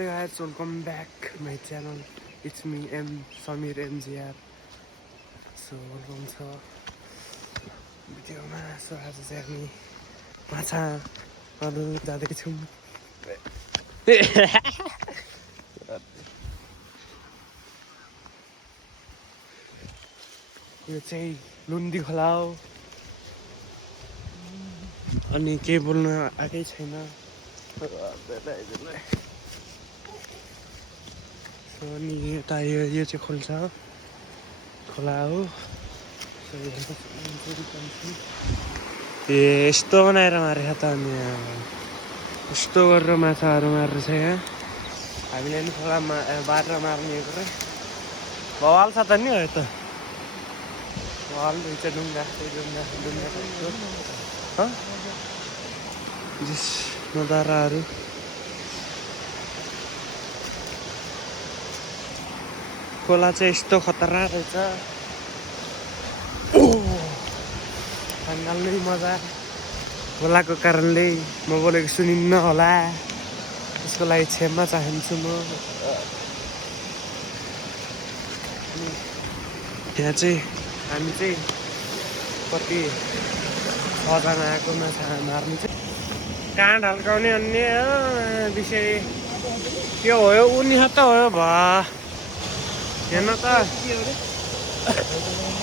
Hey guys, welcome back my channel. It's me M Samir MGR. So welcome to video ma. So आज चाहिँ हामी माछा मार्नु जाँदैछौँ. यो चाहिँ लुन्डी खोला हो. अनि के बोल्न आकै छैन. So अनि यता यो चाहिँ खोला हो. यस्तो बनाएर मारेको त अनि यस्तो गरेर माछाहरू मार्दैछ यहाँ. हामीले पनि खोलामा बाटो मार्ने गरेर बवाल छ त नि हो त. बवाल रहेछ ढुङ्गा नजाराहरू. खोला चाहिँ यस्तो खतरनाक रहेछ. हाल्नै मजा. खोलाको कारणले म बोलेको सुनिन्न होला, त्यसको लागि क्षमा चाहन्छु म. यहाँ चाहिँ हामी चाहिँ कति 6 जना आएको माछा मार्नु चाहिँ. काँड हल्काउने अन्य विषय के हो यो? उनी त हो भा हेर्नु त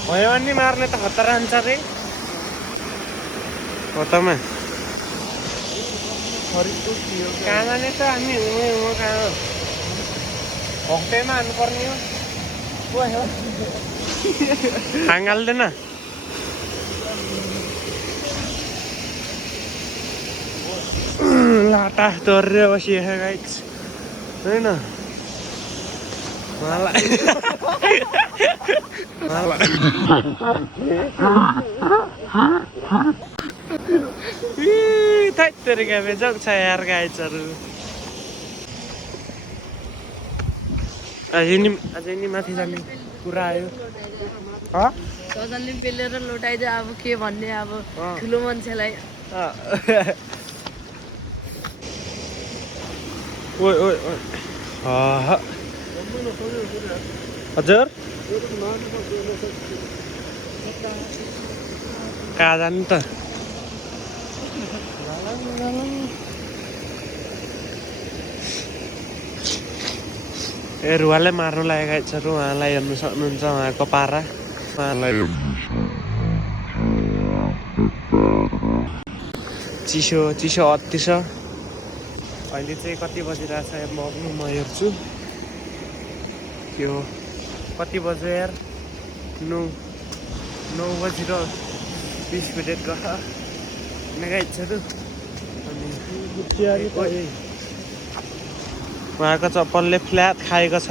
भयो भने मार्ने त खतरा हुन्छ रे. हो त मा कहाँ जाने त हामी कहाँ हप्तैमा हाल्नुपर्ने हो. हाङ्गाल्दैन लाटा तोरेर बसिएको गाइस होइन. तरिका बेजोग छ यार गाइजहरू. अझै नि माथि जाने कुरा आयो. सजनले पेलेर लोटाइदियो. अब के भन्ने, अब ठुलो मान्छेलाई. ओइ हजुर कहाँ जानु त? ए रुवाले मार्नु लागेको छ. उहाँलाई हेर्नु सक्नुहुन्छ उहाँको पारा. चिसो अति छ. अहिले चाहिँ कति बजिरहेछ म हेर्छु. के हो कति बज्यो यार? 9:20 गयो गाइजहरू. अनि उहाँको चप्पलले फ्ल्याट खाएको छ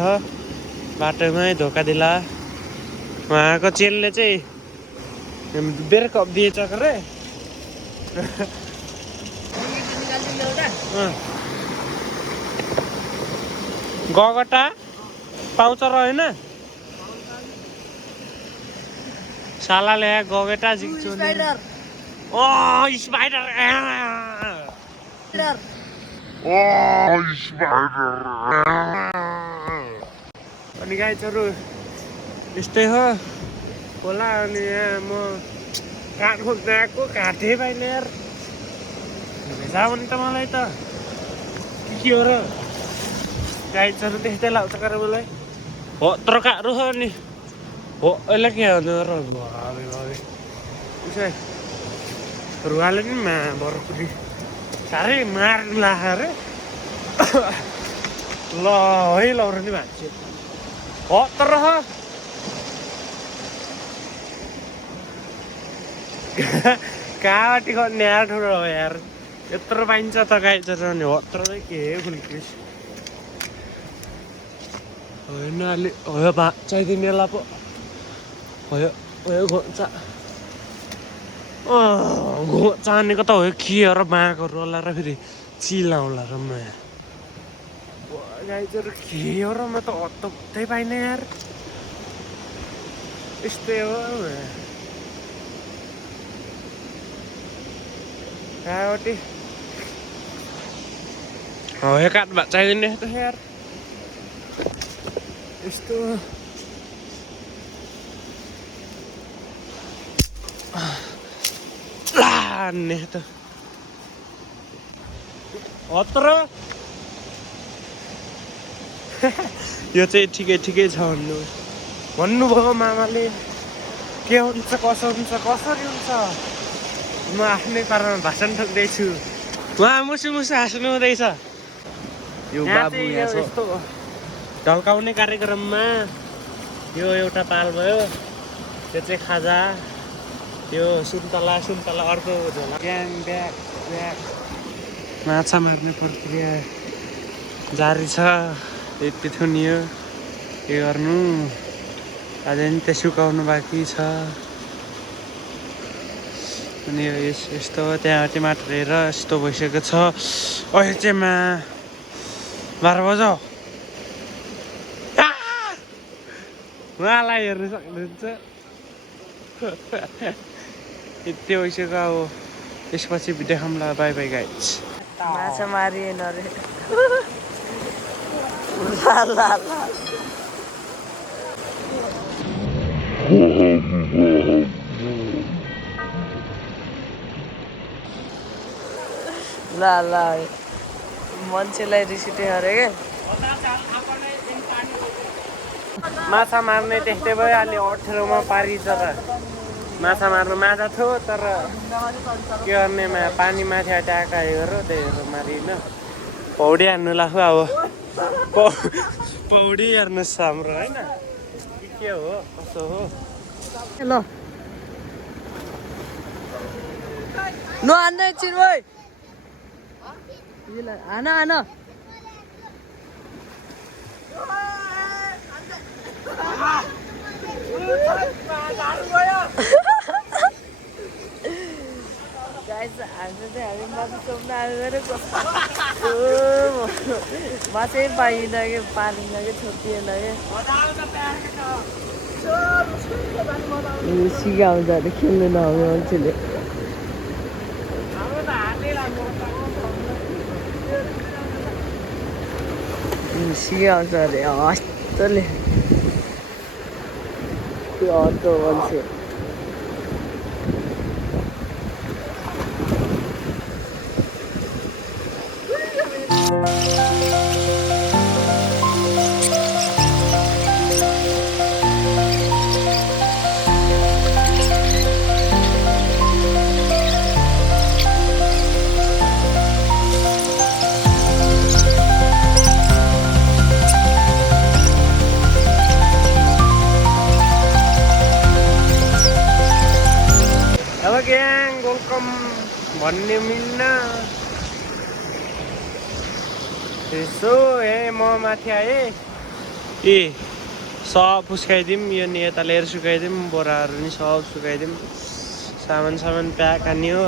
बाटोमै धोका दिला. उहाँको चेनले चाहिँ ब्रेकअप दिएछ रे. गगटा पाउँछ र होइन सालाले गगटा जिक्छु. स्पाइडर अनि गाइजहरू यस्तै हो होला. अनि यहाँ म काठ खोज्न आएको. काठै पाइले यार भेजा भने त मलाई त के हो र गाइजहरू. त्यस्तै लाग्छ कर मलाई. हो तर काठहरू हो नि हो. अहिले के हो र भावे रुवाले नि बरपुरी साह्रै मार्नु लाग्यो अरे. ल है लौरो नि भान्छु हो तर कहाँबाट गर्ने यार ठुलो हो यार. यत्रो पाइन्छ त गाइजहरू. नि हो तर के फुल्किस होइन अलि हो चाहिदिनेलाई पो भयो घोचा भनेको त हो. के हो र बाँकोहरू होला र फेरि चिलाउला र म गाइजहरू. के हो र म त हत्तै पाइनँ यार. यस्तै हो कहाँबाट हो यो काठ भए चाहिँदैन त यार यस्तो लाने त अत्र यो चाहिँ ठिकै छ भन्नुभयो मामाले के हुन्छ कसो हुन्छ कसरी हुन्छ म आफ्नै पारामा भाषण ठोक्दैछु उहाँ मुसु हाँस्नु हुँदैछ यो बाबु यहाँ यस्तो ढल्काउने कार्यक्रममा यो एउटा पाल भयो त्यो चाहिँ खाजा त्यो सुन्तला अर्को झोला ब्याङ ब्याग माछा मार्ने प्रक्रिया जारी छ यति थुनियो के गर्नु अझै नि त्यो सुकाउनु बाँकी छ अनि यस्तो त्यहाँ टमाटर हेरेर यस्तो भइसकेको छ अहिले चाहिँ 12 बज्यो उहाँलाई हेर्नु सक्नुहुन्छ यति भइसक्यो अब यसपछि भिडियो खाउँला बाई बाई गाइज माछा मारिएन रे ल मान्छेलाई रिस उठ्यो अरे के माछा मार्ने त्यस्तै भयो अलि अप्ठ्यारोमा पारिन्छ त माछा मार्नु माछा थियो तर के गर्ने पानी माथि अट्याएका हेरो त्यही हेरेर मारिन पौडी हान्नु लाग्यो अब पौडी हेर्नुहोस् हाम्रो होइन के हो कसो हो ल नहान्ने एकछिन भाइ हान हामी माछा सोप्न आएर माछै पाइएन कि पारिन कि छोपिएन कि सिकाउँछ अरे खेल्नु नआउने मान्छेले सिकाउँछ अरे हस्तले त्यो अर्को मान्छे भन्ने मिल्न यसो म माथि आएँ सब फुस्काइदिउँ यो नि यता लिएर सुकाइदिउँ बोराहरू नि सब सुकाइदिउँ सामान प्याक हान्यो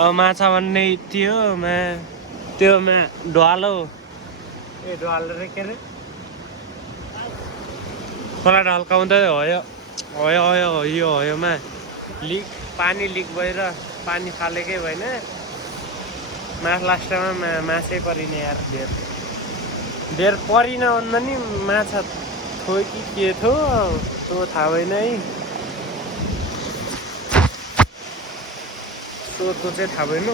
अब माछा भन्ने थियो त्योमा ढ्वालो ढ्वालो रे के अरे खोला ढल्काउँदै हयोमा पानी लिक भएर पानी फालेकै भएन लास्टमा माछै परिने यार धेर परिन भन्दा नि माछा थियो कि के थियो त्यो थाहा भएन है त्यो चाहिँ थाहा भएन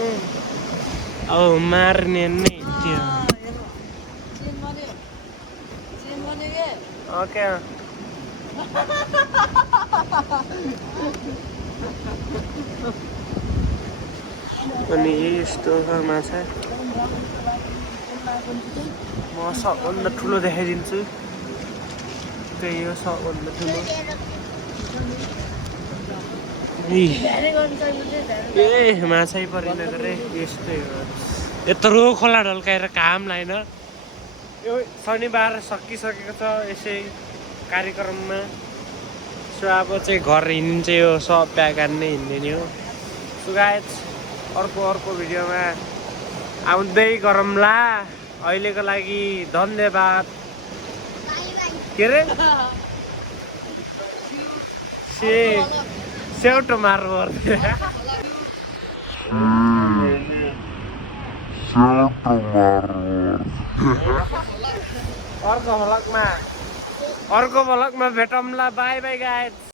अब मार्ने नै थियो ओके अनि यस्तो छ माछा म सबभन्दा ठुलो देखाइदिन्छु त्यही हो सबभन्दा ठुलो ए माछै परिन रे यस्तै हो यत्रो खोला ढल्काएर काम लाइन यो शनिबार सकिसकेको छ यसै कार्यक्रममा सो अब चाहिँ घर हिँड्नु चाहिँ यो सब प्याक हान्ने हिँड्ने नि हो सो गाइज अर्को भिडियोमा आउँदै गरौँला अहिलेको लागि धन्यवाद के अरे सेउटो मार्नु अर्को भ्लगमा भेटौँला बाई बाई गाइस